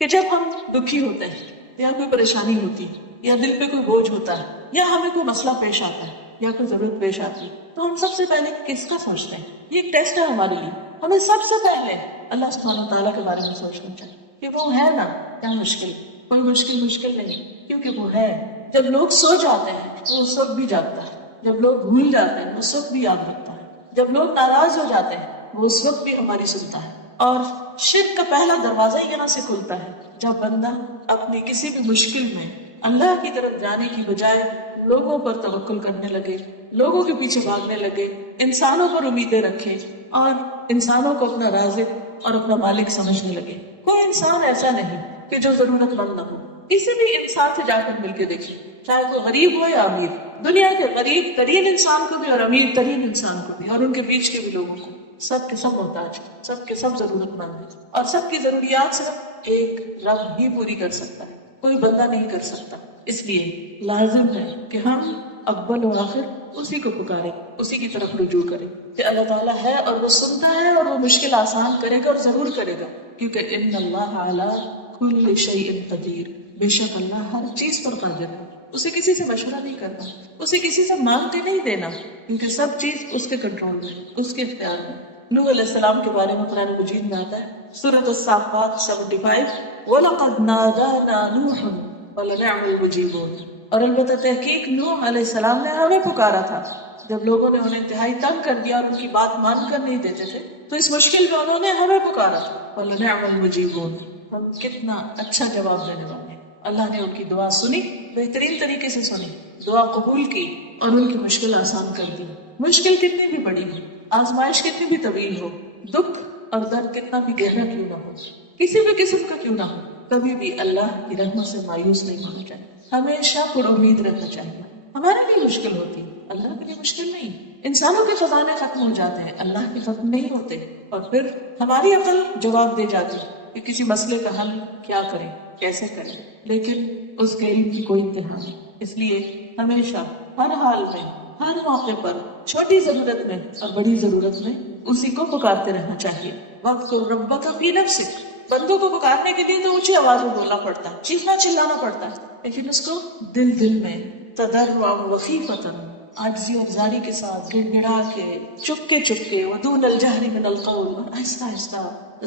کہ جب ہم دکھی ہوتے ہیں یا کوئی پریشانی ہوتی ہے یا دل پہ کوئی بوجھ ہوتا ہے یا ہمیں کوئی مسئلہ پیش آتا ہے یا کوئی ضرورت پیش آتی ہے تو ہم سب سے پہلے کس کا سوچتے ہیں؟ یہ ایک ٹیسٹ ہے ہمارے لیے. ہمیں سب سے پہلے اللہ سبحانہ وتعالیٰ کے بارے میں سوچنا چاہیے کہ وہ ہے نا. کیا مشکل؟ کوئی مشکل نہیں، کیونکہ وہ ہے. جب لوگ سو جاتے ہیں تو اس وقت بھی جاگتا ہے. جب لوگ بھول جاتے ہیں اس وقت بھی یاد رکھتا ہے. جب لوگ ناراض ہو جاتے ہیں وہ اس وقت بھی ہماری سنتا ہے. اور شرک کا پہلا دروازہ ہی یہاں سے کھلتا ہے جب بندہ اپنی کسی بھی مشکل میں اللہ کی طرف جانے کی بجائے لوگوں پر توکل کرنے لگے، لوگوں کے پیچھے بھاگنے لگے، انسانوں پر امیدیں رکھے اور انسانوں کو اپنا رازق اور اپنا مالک سمجھنے لگے. کوئی انسان ایسا نہیں کہ جو ضرورت مند نہ ہو. کسی بھی انسان سے جا کر مل کے دیکھیے، چاہے وہ غریب ہو یا امیر. دنیا کے غریب ترین انسان کو بھی اور امیر ترین انسان کو بھی اور ان کے بیچ کے بھی لوگوں کو، سب کے سب محتاج، سب کے سب ضرورت مند ہیں اور سب کی ضروریات صرف ایک رب ہی پوری کر سکتا ہے، کوئی بندہ نہیں کر سکتا. اس لیے لازم ہے کہ ہم اول و آخر اسی کو پکارے، اسی کی طرف رجوع کریں کہ اللہ تعالیٰ ہے اور وہ سنتا ہے اور وہ مشکل آسان کرے گا اور ضرور کرے گا، کیونکہ ان اللہ علی کل شیء قدیر، بے شک اللہ ہر چیز پر قادر ہے. اسے کسی سے مشورہ نہیں کرنا، اسے کسی سے مانگ کے نہیں دینا، کیونکہ سب چیز اس کے کنٹرول میں، اس کے اختیار میں. نوح علیہ السلام کے بارے میں قرآن مجید میں آتا ہے سورۃ الصافات 75، وَلَقَدْ نَادَانَا نُوحٌ وَلَنِعْمَ الْمُجِيبُونَ، اور البتہ تحقیق نوح علیہ السلام نے ہمیں پکارا تھا جب لوگوں نے انہیں انتہائی تنگ کر دیا اور ان کی بات مان کر نہیں دیتے تھے تو اس مشکل میں انہوں نے ہمیں پکارا تھا. وَلَنِعْمَ الْمُجِيبُونَ، ہم کتنا اچھا جواب دینے والے ہیں. اللہ نے ان کی دعا سنی، بہترین طریقے سے سنی، دعا قبول کی اور ان کی مشکل آسان کر دی. مشکل کتنی بھی بڑی ہو، آزمائش کتنی بھی طویل ہو، دکھ اور درد کتنا بھی گہرا کیوں نہ ہو، کسی بھی قسم کا کیوں نہ ہو، کبھی بھی اللہ کی رحمت سے مایوس نہیں ہونا چاہیے. ہمیشہ پر امید رہنا چاہیے. ہمارے لیے مشکل ہوتی، اللہ کے لیے مشکل نہیں. انسانوں کے خزانے ختم ہو جاتے ہیں، اللہ کے ختم نہیں ہوتے. اور پھر ہماری عقل جواب دے جاتی کہ کسی مسئلے کا حل کیا کریں، کیسے کریں، لیکن اس کے علم کی کوئی انتہا نہیں. اس لیے ہمیشہ ہر حال میں، ہر موقع پر، چھوٹی ضرورت میں اور بڑی ضرورت میں اسی کو پکارتے رہنا چاہیے. وَاذْكُرْ رَبَّكَ فِي نَفْسِكَ، بندوں کو پکارنے کے لیے تو اونچی آواز میں بولنا پڑتا ہے، چیخنا چلانا پڑتا ہے، لیکن اس کو دل دل میں تضرعا وخیفۃ، عاجزی اور زاری کے ساتھ، گڑ گڑا کے، چپکے چپکے، ودون الجہر من القول، اور آہستہ آہستہ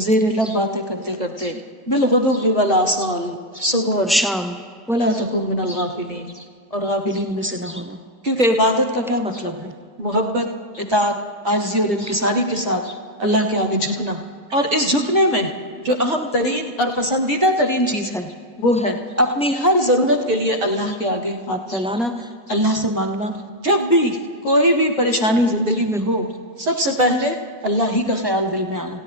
زیر لب باتیں کرتے کرتے، بالغدو والآصال، صبح اور شام، ولا تکن من الغافلین، اور غافلین میں سے نہ ہونا. کیونکہ عبادت کا کیا مطلب ہے؟ محبت، اطاعت، عاجزی اور انکساری کے ساتھ اللہ کے آگے جھکنا. اور اس جھکنے میں جو اہم ترین اور پسندیدہ ترین چیز ہے وہ ہے اپنی ہر ضرورت کے لیے اللہ کے آگے ہاتھ پھیلانا، اللہ سے مانگنا. جب بھی کوئی بھی پریشانی زندگی میں ہو، سب سے پہلے اللہ ہی کا خیال دل میں آنا.